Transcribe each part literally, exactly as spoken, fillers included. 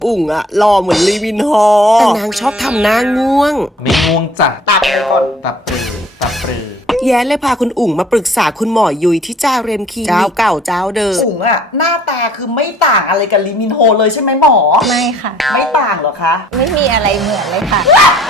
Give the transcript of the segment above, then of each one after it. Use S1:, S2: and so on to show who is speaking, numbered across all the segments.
S1: อุ๋งอะหล่อเหมือนลีมินฮอแต่นางชอบทำหน้าง่วง
S2: ไม่ง่วงจัด
S3: ตัดเลยก่อน
S2: ตับปรือตับปรือ
S1: แย้เลยพาคุณอุ๋งมาปรึกษาคุณหมอยุ้ยที่จาเรมคลินิกเจ้าเก่าเจ้าเดิม
S3: อุ๋งอะหน้าตาคือไม่ต่างอะไรกับลีมินโฮเลยใช่ไหมหมอ
S4: ไม่ค่ะ
S3: ไม่ต่างหรอคะ
S4: ไม่มีอะไรเหมือนเลยค่ะ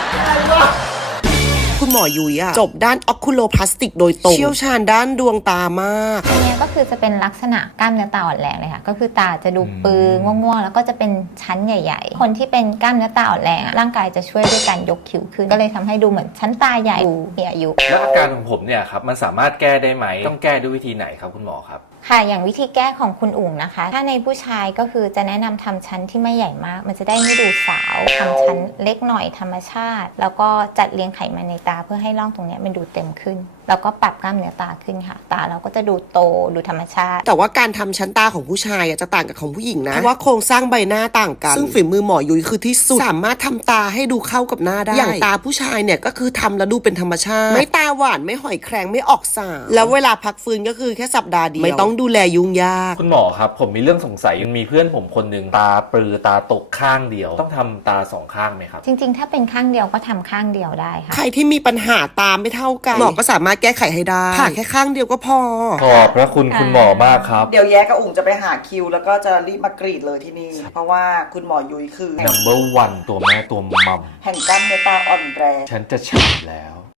S1: คุณหมอยุ้ยอะจบด้านออคูโลพลาสติกโดยตรงเชี่ยวชาญด้านดวงตามาก
S4: อันนี้ก็คือจะเป็นลักษณะกล้ามเนื้อตาอ่อนแรงเลยค่ะก็คือตาจะดูปือง่วงๆแล้วก็จะเป็นชั้นใหญ่ๆคนที่เป็นกล้ามเนื้อตาอ่อนแรงร่างกายจะช่วยด้วยการยกคิ้วขึ้นก็เลยทำให้ดูเหมือนชั้นตาใหญ่ดูมีอายุ
S2: แล้วอาการของผมเนี่ยครับมันสามารถแก้ได้ไหมต้องแก้ด้วยวิธีไหนครับคุณหมอครับ
S4: ค่ะอย่างวิธีแก้ของคุณอุ๋งนะคะถ้าในผู้ชายก็คือจะแนะนำทำชั้นที่ไม่ใหญ่มากมันจะได้ไม่ดูสาวทำชั้นเล็กหน่อยธรรมชาติแล้วก็จัดเรียงไขมันในตาเพื่อให้ร่องตรงนี้มันดูเต็มขึ้นแล้วก็ปรับกล้ามเนื้อตาขึ้นค่ะตาเราก็จะดูโตดูธรรมชาติ
S1: แต่ว่าการทำชั้นตาของผู้ชายจะต่างกับของผู้หญิงนะเพราะว่าโครงสร้างใบหน้าต่างกันซึ่งฝีมือหมอยุ้ยคือที่สุดสามารถทำตาให้ดูเข้ากับหน้าได้อย่างตาผู้ชายเนี่ยก็คือทำแล้วดูเป็นธรรมชาติไม่ตาหวานไม่หอยแครงไม่ออกสาวแล้วเวลาพักฟื้นก็คือแค่สัปดาห์เดียวไม่ต้องดูแลยุ่งยาก
S2: คุณหมอครับผมมีเรื่องสงสัยมีเพื่อนผมคนหนึ่งตาปรือตาตกข้างเดียวต้องทำตาสองข้างไหมครับ
S4: จริงๆถ้าเป็นข้างเดียวก็ทำข้างเดียวได้ค่ะ
S1: ใครที่มีปัญหาตาไม่เท่ากันหมอก็สามารถแก้ไขให้ได้ผ่าแค่ข้างเดียวก็พอ
S2: ขอบพระคุณคุณหมอมากครับ
S3: เดี๋ยวแย้กับอุ๋งจะไปหาคิวแล้วก็จะรีบมากรีดเลยที่นี่เพราะว่าคุณหมอยุ้ยคือ
S2: นัมเบอร์วันตัวแม่ตัวมัม
S3: แห่งกล้ามเนื้อตาอ่อนแรง
S2: ฉันจะฉ่ำแล้ว